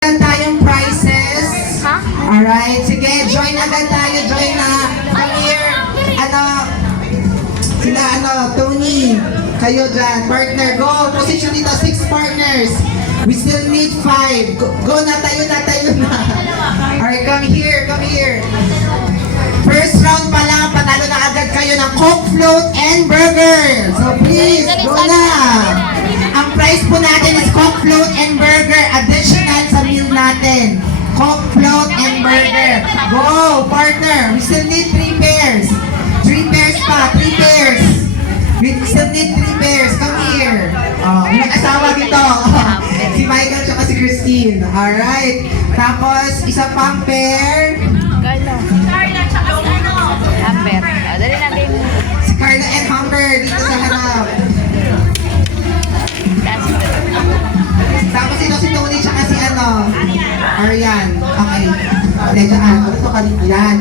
Tayong prizes. Alright, sige, join agad tayo, join na. Come here. Tony, kayo dyan, partner, go. Position dito, 6 partners. We still need 5. Go na, tayo na. Alright, come here. First round pa lang, panalo na agad kayo ng Coke Float and Burger. So please, go na. Ang price po natin is Coke Float and Burger, additional sa meal natin. Coke Float and Burger. Go, partner. We still need 3 pairs. 3 pairs pa, 3 pairs. We still need 3 pairs. Come here. May asawa dito. Si Michael at si Christine. Alright. Tapos, isa pang pair. Amber. Dali natin. Si Carla and Humber dito sa harap. Tapos ito si Tony tsaka si Arian. Okay. Ito ka rin. Yan.